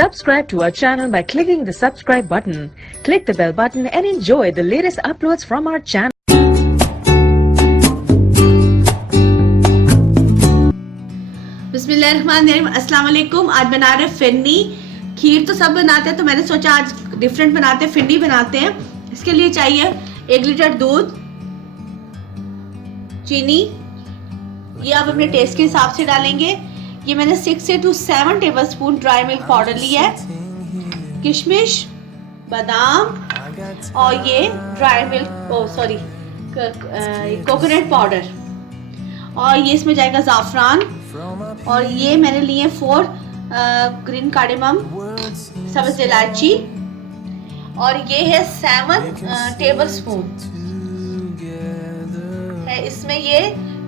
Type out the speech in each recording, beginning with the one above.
Subscribe to our channel by clicking the subscribe button. Click the bell button and enjoy the latest uploads from our channel. बिस्मिल्लाहिर्रहमानिर्रहीम, अस्सलाम वालेकुम। आज बना रहे फिरनी। खीर तो सब बनाते हैं, तो मैंने सोचा आज डिफरेंट बनाते हैं, फिरनी बनाते हैं। इसके लिए चाहिए 1 लीटर दूध, चीनी, ये आप अपने टेस्ट के हिसाब से डालेंगे। ये मैंने 6 से 7 टेबलस्पून ड्राई मिल्क पाउडर लिया है, किशमिश, बादाम और ये ड्राई मिल्क कोकोनट पाउडर, और ये इसमें जाएगा ज़ाफ़रान, और ये मैंने लिए 4 ग्रीन कार्डेमम, सब्ज़ इलायची, और ये है 7 टेबलस्पून है इसमें ये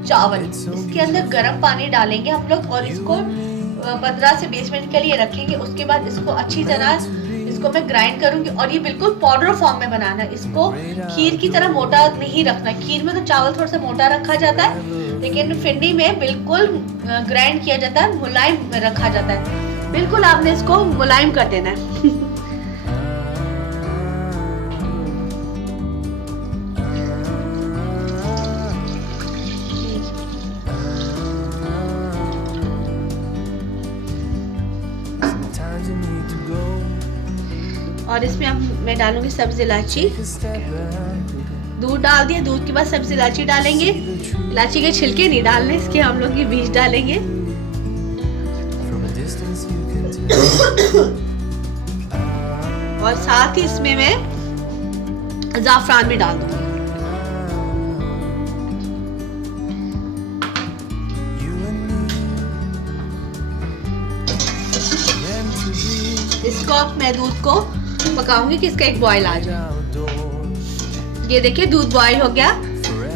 चावल। इसके अंदर गर्म पानी डालेंगे हम लोग और इसको 15 से 20 मिनट के लिए रखेंगे। उसके बाद इसको अच्छी तरह मैं ग्राइंड करूंगी, और ये बिल्कुल पाउडर फॉर्म में बनाना है। इसको खीर की तरह मोटा नहीं रखना। खीर में तो चावल थोड़ा सा मोटा रखा जाता है, लेकिन फिरनी में बिल्कुल ग्राइंड किया जाता है, मुलायम रखा जाता है। बिल्कुल आपने इसको मुलायम कर देना है। और इसमें अब मैं डालूंगी सब्ज इलायची। दूध डाल दिया, दूध के बाद सब्ज इलायची डालेंगे। इलायची के छिलके नहीं डालने, इसके हम लोग ये बीज डालेंगे। और साथ ही इसमें मैं ज़ाफ़रान भी डाल दूंगी। इसको अब मैं दूध को पकाऊंगी कि इसका एक बॉयल आ जाए। ये देखिए दूध बॉयल हो गया,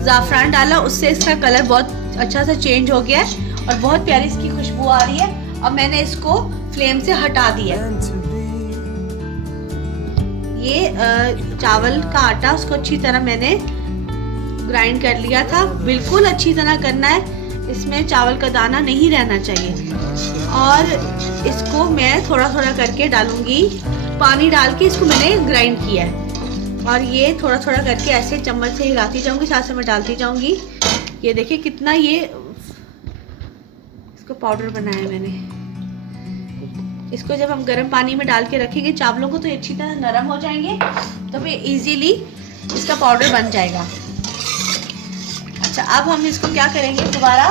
ज़ाफ़रान डाला, उससे इसका कलर बहुत अच्छा सा चेंज हो गया है और बहुत प्यारी इसकी खुशबू आ रही है। अब मैंने इसको फ्लेम से हटा दिया। ये चावल का आटा, उसको अच्छी तरह मैंने ग्राइंड कर लिया था। बिल्कुल अच्छी तरह करना है, इसमें चावल का दाना नहीं रहना चाहिए। और इसको मैं थोड़ा थोड़ा करके डालूंगी, पानी डाल के इसको मैंने ग्राइंड किया है। और ये थोड़ा थोड़ा करके ऐसे चम्मच से हिलाती जाऊंगी, साथ में डालती जाऊंगी। ये देखिए कितना ये इसको पाउडर बनाया मैंने। इसको जब हम गर्म पानी में डाल के रखेंगे चावलों को, तो अच्छी तरह नरम हो जाएंगे, तो फिर इजीली इसका पाउडर बन जाएगा। अच्छा, अब हम इसको क्या करेंगे दोबारा,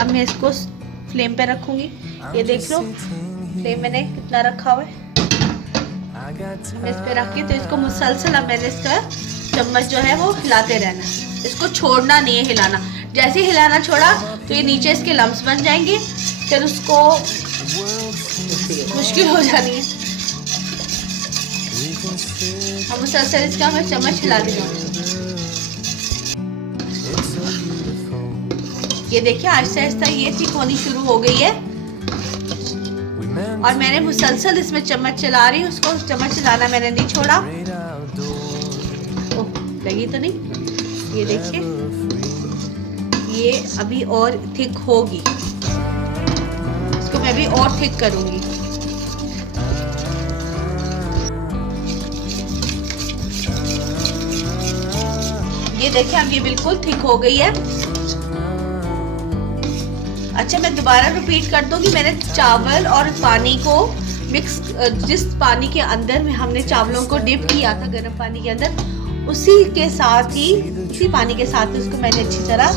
अब मैं इसको फ्लेम पे रखूंगी। ये देख लो फ्लेम मैंने कितना रखा हुआ है। मैं इस पे रख के तो इसको मुसलसल अब मैंने इसका चम्मच जो है वो हिलाते रहना। इसको छोड़ना नहीं है, हिलाना। जैसे हिलाना छोड़ा तो ये नीचे इसके लम्स बन जाएंगे, फिर उसको मुश्किल हो जानी है। अब मुसलसल इसका मैं चम्मच हिलाती जाऊंगी। ये देखिए आहिस्ता आहिस्ता ये थिक होनी शुरू हो गई है, और मैंने मुसलसल इसमें चम्मच चला रही हूँ। उसको चम्मच चलाना मैंने नहीं छोड़ा। ओह, लगी तो नहीं? ये देखिए ये अभी और थिक होगी, इसको मैं भी और थिक करूंगी। ये देखिए अब ये बिल्कुल थिक हो गई है। अच्छा, मैं दोबारा रिपीट कर दूं कि मैंने चावल और पानी को मिक्स, जिस पानी के अंदर में हमने चावलों को डिप किया था गर्म पानी के अंदर, उसी पानी के साथ उसको मैंने अच्छी तरह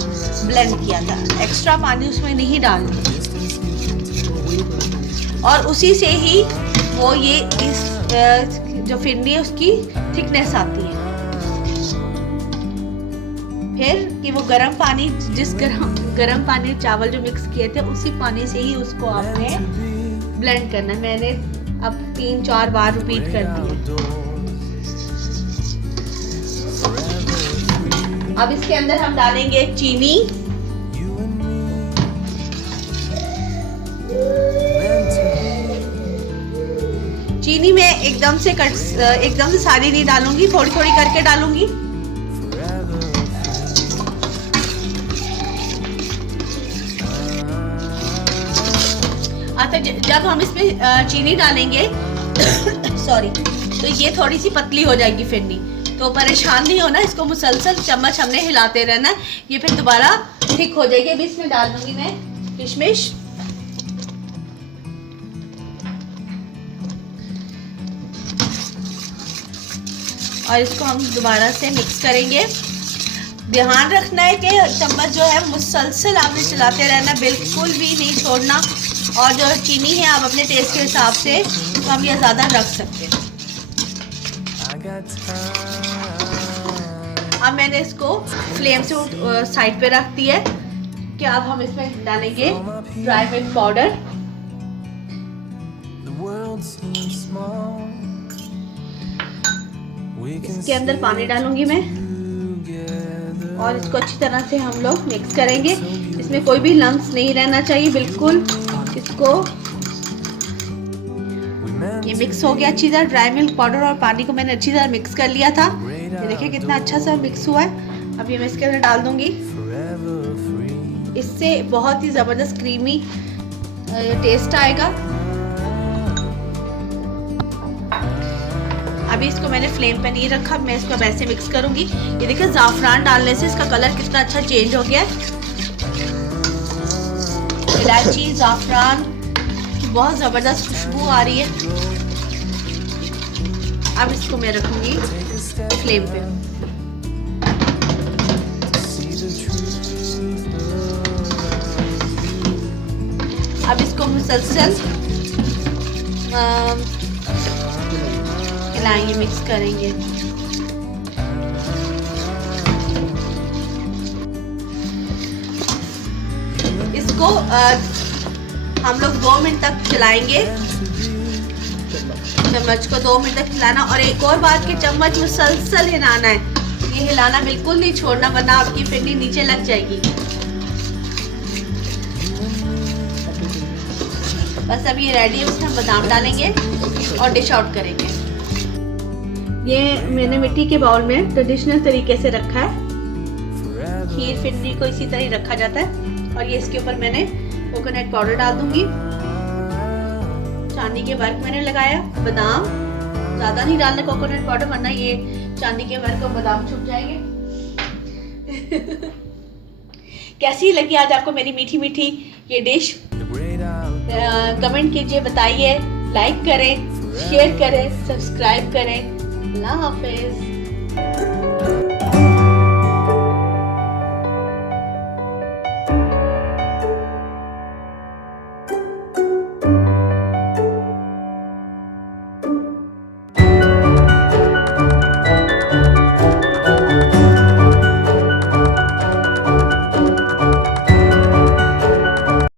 ब्लेंड किया था। एक्स्ट्रा पानी उसमें नहीं डालना, और उसी से ही वो ये इस जो फिरनी है उसकी थिकनेस आती है। फिर कि वो गर्म पानी, जिस गर्म पानी चावल जो मिक्स किए थे, उसी पानी से ही उसको आपने ब्लेंड करना। मैंने अब 3-4 बार रिपीट कर दिया। अब इसके अंदर हम डालेंगे चीनी, चीनी मैं एकदम से सारी नहीं डालूंगी, थोड़ी थोड़ी करके डालूंगी। तो जब हम इसमें चीनी डालेंगे सॉरी, तो ये थोड़ी सी पतली हो जाएगी फिरनी, तो परेशान नहीं होना, इसको मुसलसल चम्मच हमने हिलाते रहना, ये फिर दोबारा थिक हो जाएगी। अभी इसमें डाल दूंगी मैं किशमिश, और इसको हम दोबारा से मिक्स करेंगे। ध्यान रखना है कि चम्मच जो है मुसलसल आपने चलाते रहना, बिल्कुल भी नहीं छोड़ना। और जो चीनी है आप अपने टेस्ट के हिसाब से कम या ज़्यादा रख सकते हैं। अब मैंने इसको फ्लेम से साइड पे रख दिया है कि अब हम इसमें डालेंगे ड्राई मिल्क पाउडर। इसके अंदर पानी डालूंगी मैं और इसको अच्छी तरह से हम लोग मिक्स करेंगे। इसमें कोई भी लम्स नहीं रहना चाहिए, बिल्कुल इसको ये मिक्स हो गया अच्छी तरह। ड्राई मिल्क पाउडर और पानी को मैंने अच्छी तरह मिक्स कर लिया था, ये देखिए कितना अच्छा सा मिक्स हुआ है। अब ये मैं इसके अंदर डाल दूंगी, इससे बहुत ही ज़बरदस्त क्रीमी टेस्ट आएगा। अभी इसको मैंने फ्लेम पे नहीं रखा, मैं इसको वैसे मिक्स करूंगी। ये देखिए ज़ाफ़रान डालने से इसका कलर कितना अच्छा चेंज हो गया है। इलायची ज़ाफ़रान की बहुत ज़बरदस्त खुशबू आ रही है। अब इसको मैं रखूंगी फ्लेम पे। अब इसको मुसलसल हिलाएंगे, मिक्स करेंगे। इसको हम लोग 2 मिनट तक चलाएंगे, चम्मच को 2 मिनट तक हिलाना। और एक और बात कि चम्मच मुसलसल हिलाना है, ये हिलाना बिल्कुल नहीं छोड़ना, वरना आपकी फिरनी नीचे लग जाएगी। बस अब ये रेडी है, उसमें हम बादाम डालेंगे और डिश आउट करेंगे। ये मैंने मिट्टी के बाउल में ट्रेडिशनल तरीके से रखा है, खीर फिरनी को इसी तरह रखा जाता है। और ये इसके ऊपर मैंने कोकोनट पाउडर डाल दूंगी, चांदी के वर्क मैंने लगाया, बादाम ज़्यादा नहीं डालना कोकोनट पाउडर, वरना ये चांदी के वर्क और बादाम छुप जाएंगे। कैसी लगी आज आपको मेरी मीठी मीठी ये डिश? कमेंट कीजिए, बताइए, लाइक करें, शेयर करें, सब्सक्राइब करें। अल्लाह हाफिज।